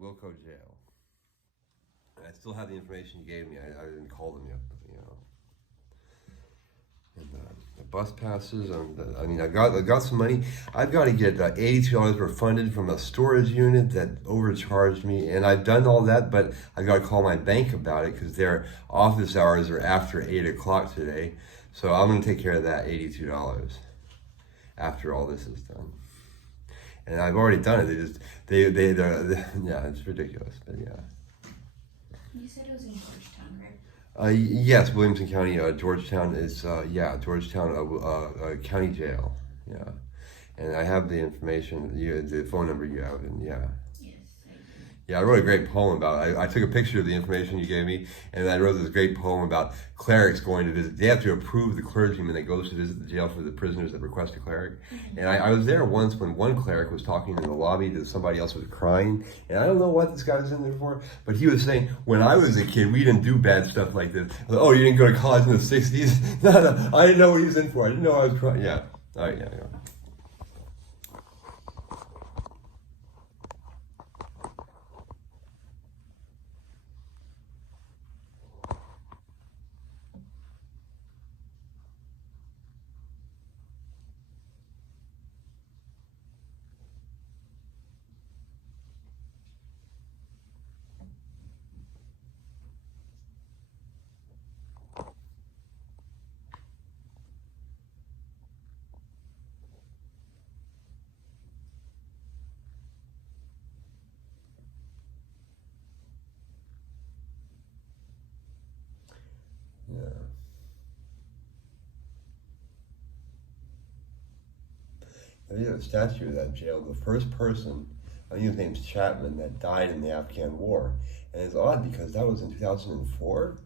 Wilco Jail. And I still have the information you gave me. I didn't call them yet, but, And the bus passes, and I got some money. I've got to get $82 refunded from a storage unit that overcharged me, and I've done all that, but I've got to call my bank about it because their office hours are after 8 o'clock today. So I'm going to take care of that $82 after all this is done. And I've already done it. They're yeah, it's ridiculous, but yeah. You said it was in Georgetown, right? Yes, Williamson County, Georgetown is, Georgetown County Jail, yeah. And I have the information, the phone number you have, and yeah. Yes, I do. Yeah, I wrote a great poem about it. I took a picture of the information you gave me, and I wrote this great poem about clerics going to visit. They have to approve the clergyman that goes to visit the jail for the prisoners that request a cleric. Mm-hmm. And I was there once when one cleric was talking in the lobby to somebody else who was crying, and I don't know what this guy was in there for, but he was saying, when I was a kid, we didn't do bad stuff like this. I was, oh, you didn't go to college in the 60s? No, I didn't know what he was in for. I didn't know I was crying. Yeah, all right, yeah. Yeah. There's a statue of that jail. The first person, I think his name's Chapman, that died in the Afghan War. And it's odd because that was in 2004,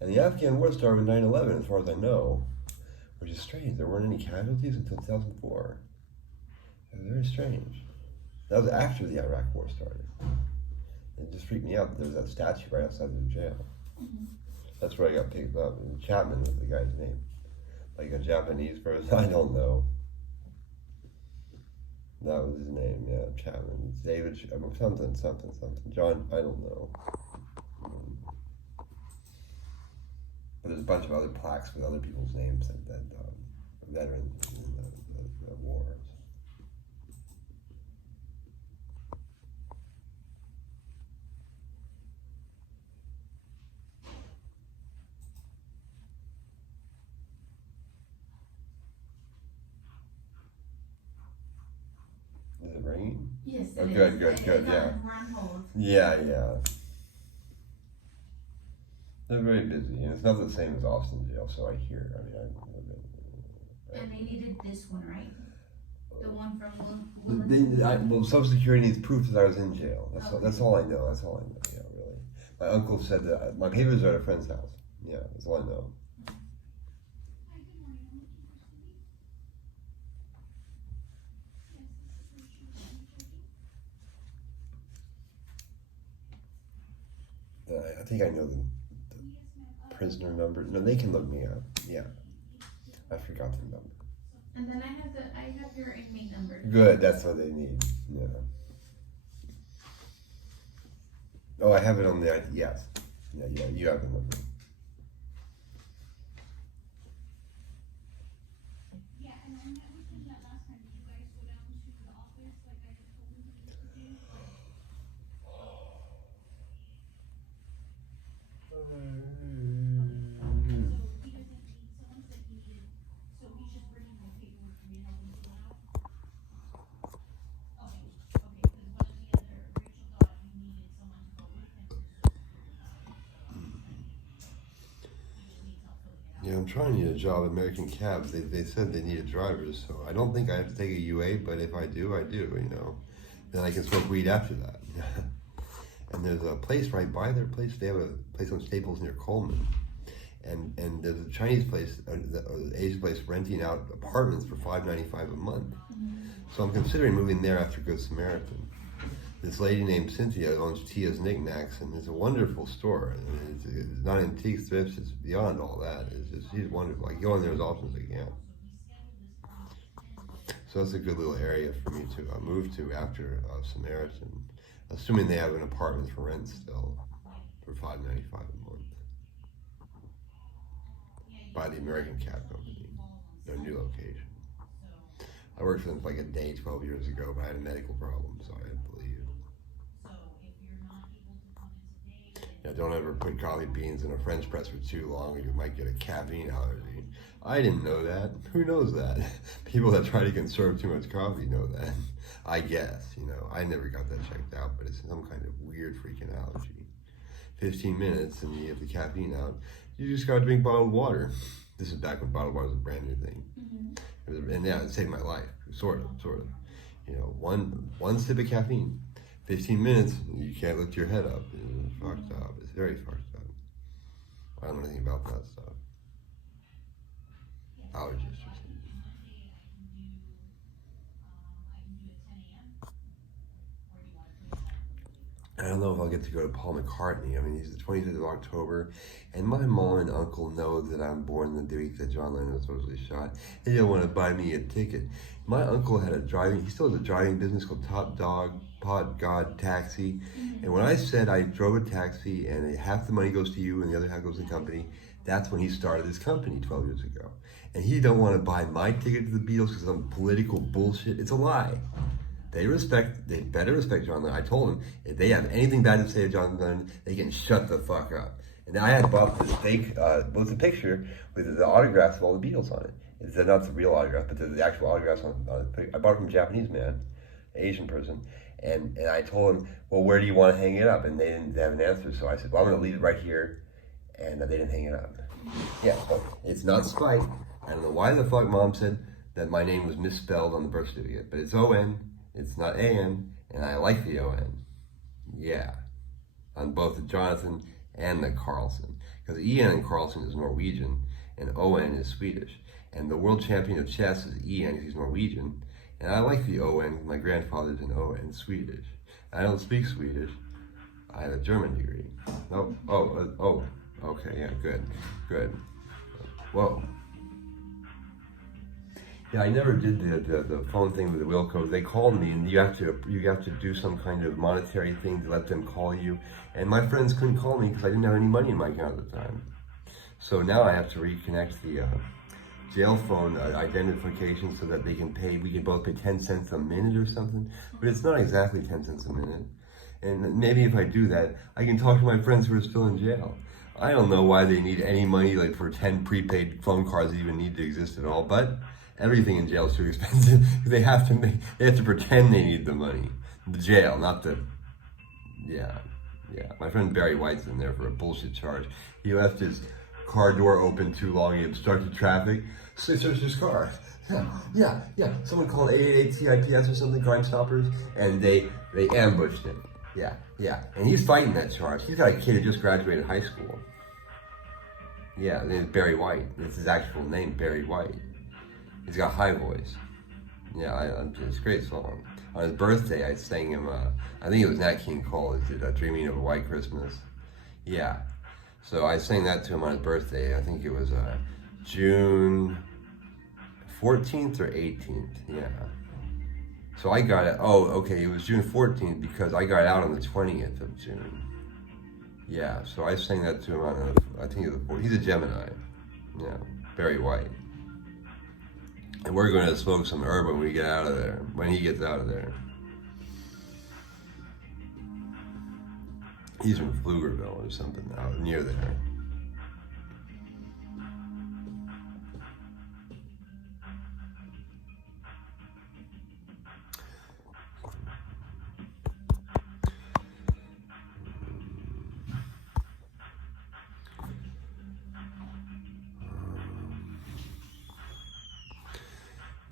and the Afghan War started with 9/11, as far as I know, which is strange. There weren't any casualties until 2004. It's very strange. That was after the Iraq War started. It just freaked me out that there was that statue right outside the jail. Mm-hmm. That's where I got picked up. And Chapman was the guy's name. Like a Japanese person, I don't know. That was his name, yeah, Chapman. David, something. John, I don't know. But there's a bunch of other plaques with other people's names that veterans in the wars. Is it raining? Yes, oh, it is. Good, yeah. We're on hold. Yeah. They're very busy, and it's not the same as Austin jail, so I hear. And they needed this one, right? The one from well, Social Security needs proof that I was in jail. That's all I know. Yeah, really. My uncle said that my papers are at a friend's house. Yeah, that's all I know. I think I know the prisoner number. No, they can look me up. Yeah, I forgot the number. And then I have your inmate number. Good, that's what they need. Yeah. Oh, I have it on the yes. Yeah, you have the number. Yeah, I'm trying to get a job at American Cabs. They said they needed drivers, so I don't think I have to take a UA, but if I do, I do, Then I can smoke weed after that. And there's a place right by their place. They have a place on Staples near Coleman. And there's a Chinese place, an Asian place renting out apartments for $5.95 a month. Mm-hmm. So I'm considering moving there after Good Samaritan. This lady named Cynthia owns Tia's Knickknacks, and it's a wonderful store. It's not antique thrifts, it's beyond all that. She's wonderful. I go in there as often as I can. So that's a good little area for me to move to after Samaritan. Assuming they have an apartment for rent still, for $5.95 a month. By the American Cab Company, their new location. I worked for them for like a day 12 years ago, but I had a medical problem, so I had to leave. Yeah, don't ever put coffee beans in a French press for too long or you might get a caffeine allergy. I didn't know that. Who knows that? People that try to conserve too much coffee know that. I guess, you know. I never got that checked out, but it's some kind of weird freaking allergy. 15 minutes and you have the caffeine out. You just gotta drink bottled water. This is back when bottled water was a brand new thing. And yeah, it saved my life, sort of. You know, one sip of caffeine, 15 minutes, you can't lift your head up. It's fucked up. It's very fucked up. I don't know anything about that stuff. Allergies or something. I don't know if I'll get to go to Paul McCartney. I mean, he's the 25th of October, and my mom and uncle know that I'm born the week that John Lennon was supposedly shot. They don't want to buy me a ticket. My uncle had he still has a driving business called Top Dog, Pot God Taxi. And when I said I drove a taxi and half the money goes to you and the other half goes to the company, that's when he started his company 12 years ago. And he don't want to buy my ticket to the Beatles because of some political bullshit. It's a lie. They better respect John Lennon. I told them, if they have anything bad to say to John Lennon, they can shut the fuck up. And I had bought this fake, with a picture with the autographs of all the Beatles on it. It's not the real autograph, but the actual autographs on it. I bought it from a Japanese man, Asian person. And I told him, well, where do you want to hang it up? And they didn't have an answer. So I said, well, I'm going to leave it right here. And they didn't hang it up. Yeah, so it's not spite. I don't know why the fuck mom said that my name was misspelled on the birth certificate, but it's O-N. It's not A-N, and I like the O-N. Yeah. On both the Jonathon and the Carlson. Because E-N in Carlson is Norwegian, and O-N is Swedish. And the world champion of chess is E-N, he's Norwegian. And I like the O-N, my grandfather's an O-N Swedish. I don't speak Swedish. I have a German degree. No, okay, yeah, good. Whoa. Yeah, I never did the phone thing with the Wilco. They called me, and you have to do some kind of monetary thing to let them call you. And my friends couldn't call me because I didn't have any money in my account at the time. So now I have to reconnect the jail phone identification so that they can pay. We can both pay 10 cents a minute or something, but it's not exactly 10 cents a minute. And maybe if I do that, I can talk to my friends who are still in jail. I don't know why they need any money, like for 10 prepaid phone cards that even need to exist at all, but everything in jail is too expensive. They have to pretend they need the money. The jail, not the, yeah. My friend Barry White's in there for a bullshit charge. He left his car door open too long, he obstructed traffic, so he searched his car. Yeah. Someone called 888 CIPS or something, Crime Stoppers, and they ambushed him. Yeah. And he's fighting that charge. He's got a kid who just graduated high school. Yeah, his name is Barry White. It's his actual name, Barry White. He's got a high voice. Yeah, it's a great song. On his birthday, I sang him, I think it was Nat King Cole, he did Dreaming of a White Christmas. Yeah. So I sang that to him on his birthday. I think it was June 14th or 18th. Yeah. So I got it. Oh, okay. It was June 14th because I got out on the 20th of June. Yeah. So I sang that to him on, I think it was the 4th. He's a Gemini. Yeah. Barry White. And we're going to smoke some herb when we get out of there. When he gets out of there. He's from Pflugerville or something out near there.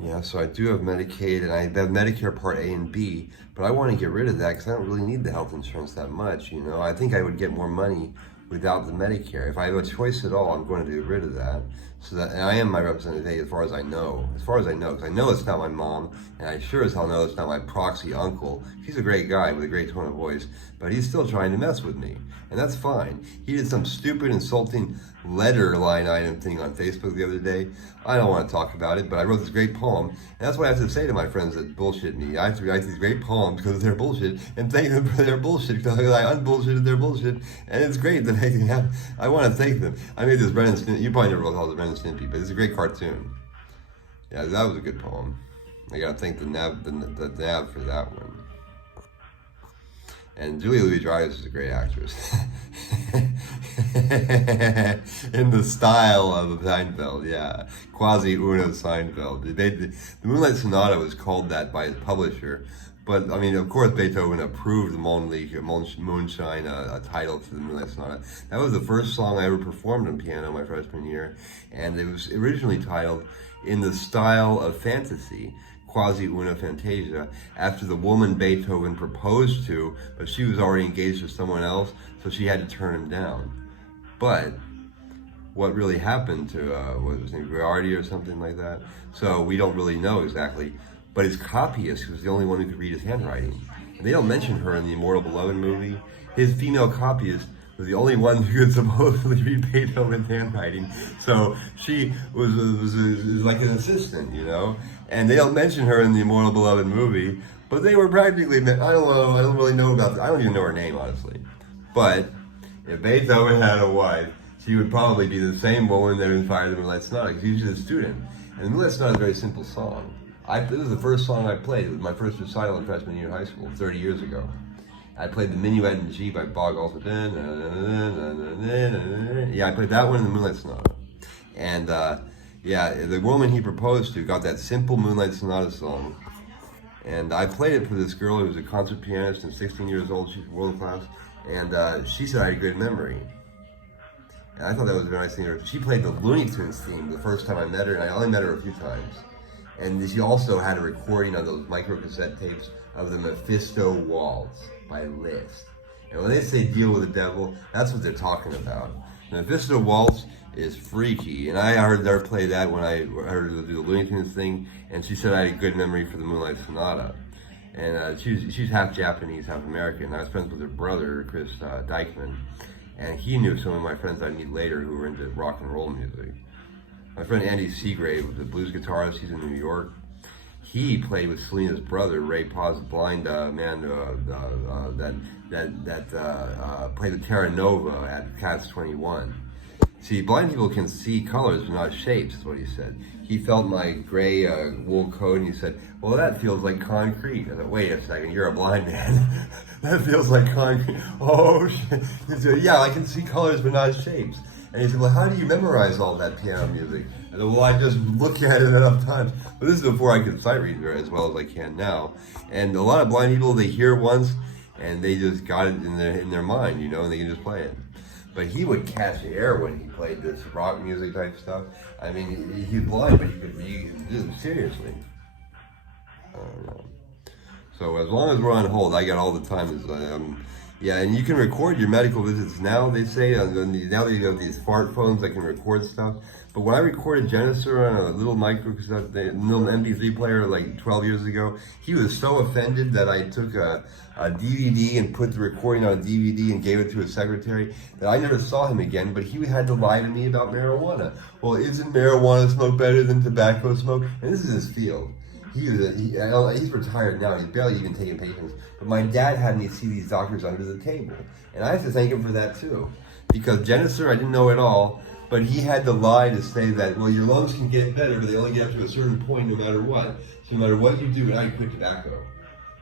Yeah, so I do have Medicaid and I have Medicare Part A and B, but I want to get rid of that because I don't really need the health insurance that much, you know. I think I would get more money without the Medicare. If I have a choice at all, I'm going to get rid of that. So that, and I am my representative as far as I know. As far as I know, because I know it's not my mom, and I sure as hell know it's not my proxy uncle. He's a great guy with a great tone of voice, but he's still trying to mess with me, and that's fine. He did some stupid, insulting letter line item thing on Facebook the other day. I don't want to talk about it, but I wrote this great poem, and that's what I have to say to my friends that bullshit me. I have to write these great poems because of their bullshit, and thank them for their bullshit because I unbullshitted their bullshit, and it's great that I can have. I want to thank them. I made this Brennan Stimpy. You probably never wrote all the Brennan Stimpy, but it's a great cartoon. Yeah, that was a good poem. I gotta thank the Nav for that one. And Julia Louis-Dreyfus is a great actress. In the style of Seinfeld, yeah. Quasi Uno Seinfeld. The Moonlight Sonata was called that by his publisher. But, I mean, of course, Beethoven approved the Moonshine title to the Moonlight Sonata. That was the first song I ever performed on piano my freshman year. And it was originally titled In the Style of Fantasy, Quasi Una Fantasia, after the woman Beethoven proposed to, but she was already engaged to someone else, so she had to turn him down. But what really happened to, what was his name, Guardi or something like that? So we don't really know exactly. But his copyist was the only one who could read his handwriting. And they don't mention her in the Immortal Beloved movie. His female copyist was the only one who could supposedly read Beethoven's handwriting. So she was like an assistant, you know? And they don't mention her in the Immortal Beloved movie, but they were practically, I don't really know about, I don't even know her name, honestly. But if Beethoven had a wife, she would probably be the same woman that inspired the Moonlight Sonata, because she was a student. And the Moonlight Sonata is a very simple song. This was the first song I played. It was my first recital in freshman year of high school, 30 years ago. I played the Minuet in G by Bog also. Yeah, I played that one in the Moonlight Sonata. And yeah, the woman he proposed to got that simple Moonlight Sonata song. And I played it for this girl who was a concert pianist and 16 years old. She's world class. And she said I had a good memory. And I thought that was a very nice thing. She played the Looney Tunes theme the first time I met her, and I only met her a few times. And she also had a recording on those micro cassette tapes of the Mephisto Waltz by Liszt. And when they say deal with the devil, that's what they're talking about. The Mephisto Waltz is freaky, and I heard her play that when I heard her do the Looney Tunes thing, and she said I had a good memory for the Moonlight Sonata. And she's half Japanese, half American. I was friends with her brother, Chris Dykman, and he knew some of my friends I'd meet later who were into rock and roll music. My friend Andy Seagrave, the blues guitarist, he's in New York. He played with Selena's brother, Ray Pa's blind man that played with Terra Nova at Cats 21. See, blind people can see colors but not shapes, is what he said. He felt my gray wool coat and he said, well, that feels like concrete. I said, wait a second, you're a blind man. That feels like concrete. Oh, shit. He said, yeah, I can see colors but not shapes. And he said, well, how do you memorize all that piano music? I said, well, I just look at it enough times. But this is before I could sight read as well as I can now. And a lot of blind people, they hear it once and they just got it in their mind, you know, and they can just play it. But he would catch air when he played this rock music type stuff. I mean, he's blind, but he could read it seriously. I don't know. So as long as we're on hold, I got all the time. Yeah, and you can record your medical visits now, they say. Now they have these smartphones that can record stuff. But when I recorded Genesis on a little little MP3 player like 12 years ago, he was so offended that I took a DVD and put the recording on a DVD and gave it to his secretary that I never saw him again, but he had to lie to me about marijuana. Well, isn't marijuana smoke better than tobacco smoke? And this is his field. He's retired now. He's barely even taking patients. But my dad had me see these doctors under the table. And I have to thank him for that too. Because Genesis, I didn't know at all. But he had to lie to say that, well, your lungs can get better, but they only get up to a certain point no matter what. So no matter what you do, and I quit tobacco.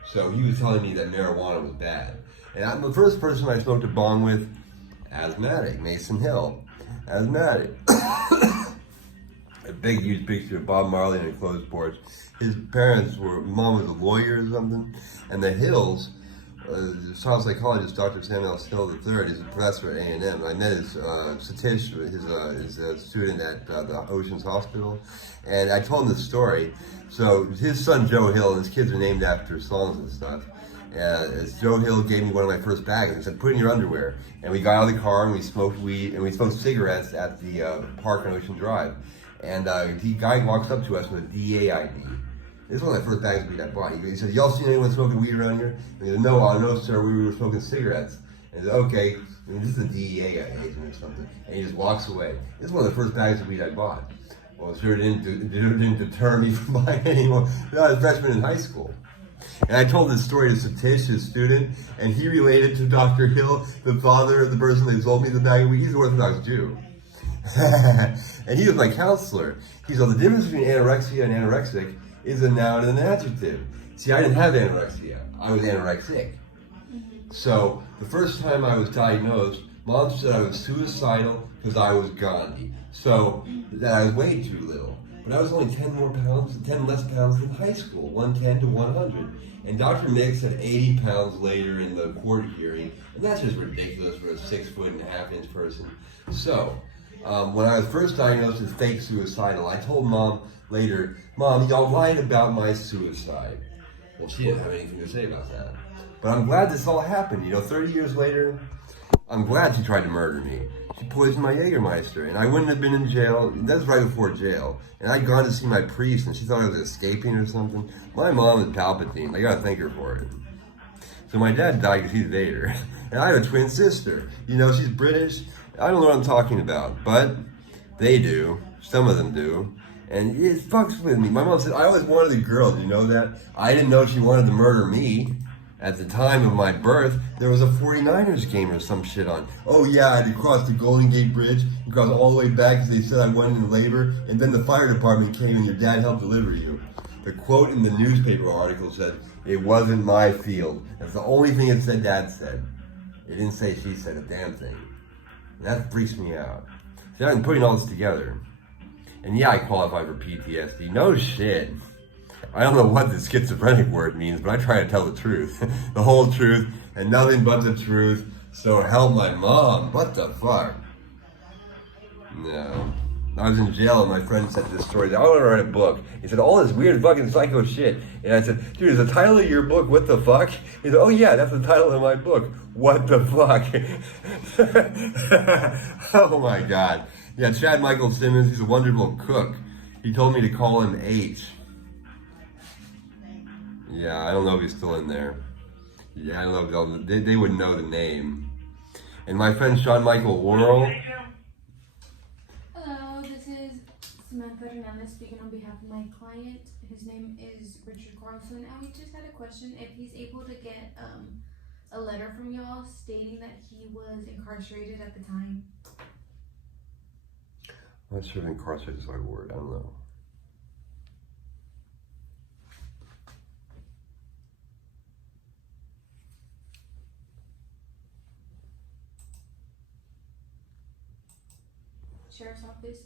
So he was telling me that marijuana was bad. And I'm the first person I smoked a bong with, asthmatic, Mason Hill. Asthmatic. A big, huge picture of Bob Marley in a closed porch. His parents mom was a lawyer or something, and the Hills, child psychologist Dr. Samuel Hill III is a professor at A&M. I met his Satish, his student at the Oceans Hospital, and I told him this story. So his son Joe Hill and his kids are named after songs and stuff. Joe Hill gave me one of my first bags and said, "Put it in your underwear." And we got out of the car and we smoked weed and we smoked cigarettes at the park on Ocean Drive. And the guy walks up to us with a DEA ID. This is one of the first bags of weed I bought. He said, "Y'all seen anyone smoking weed around here?" And he said, "No, sir, we were smoking cigarettes." And he said, "Okay, this is a DEA agent or something." And he just walks away. This is one of the first bags of weed I bought. Well, it sure didn't deter me from buying any more. I was a freshman in high school. And I told this story to Satish, his student, and he related to Dr. Hill, the father of the person that sold me the bag of weed. He's an Orthodox Jew. And he was my counselor. He said, the difference between anorexia and anorexic is a noun and an adjective. See, I didn't have anorexia. I was anorexic. So the first time I was diagnosed, Mom said I was suicidal because I was Gandhi. So that I weighed too little. But I was only 10 less pounds than high school, 110 to 100. And Dr. Nick said 80 pounds later in the court hearing, and that's just ridiculous for a 6'1.5" person. So, when I was first diagnosed as fake suicidal, I told Mom later, "Mom, y'all lied about my suicide." Well, she didn't have anything to say about that. But I'm glad this all happened. 30 years later, I'm glad she tried to murder me. She poisoned my Jägermeister, and I wouldn't have been in jail. That was right before jail. And I'd gone to see my priest, and she thought I was escaping or something. My mom is Palpatine. I gotta thank her for it. So my dad died because he's Vader. And I have a twin sister. She's British. I don't know what I'm talking about, but they do. Some of them do. And it fucks with me. My mom said, "I always wanted a girl. Do you know that?" I didn't know she wanted to murder me. At the time of my birth, there was a 49ers game or some shit on. Oh yeah, I had to cross the Golden Gate Bridge and cross all the way back because they said I went into labor, and then the fire department came and your dad helped deliver you. The quote in the newspaper article said, "It wasn't my field." That's the only thing it said Dad said. It didn't say she said a damn thing. And that freaks me out. See, I've been putting all this together. And yeah, I qualify for PTSD. No shit. I don't know what the schizophrenic word means, but I try to tell the truth. The whole truth, and nothing but the truth. So help my mom. What the fuck? No. I was in jail and my friend said this story. I want to write a book. He said, all this weird fucking psycho shit. And I said, "Dude, is the title of your book What the Fuck?" He said, "Oh yeah, that's the title of my book. What the fuck?" Oh my God. Yeah, Chad Michael Simmons, he's a wonderful cook. He told me to call him H. Yeah, I don't know if he's still in there. Yeah, I don't know if they would know the name. And my friend Sean Michael Worrell. Hello, this is Sam Hernandez speaking on behalf of my client. His name is Richard Carlson, and we just had a question. If he's able to get a letter from y'all stating that he was incarcerated at the time. I'm not sure if incarcerated is the right word. I don't know. Sheriff's Office.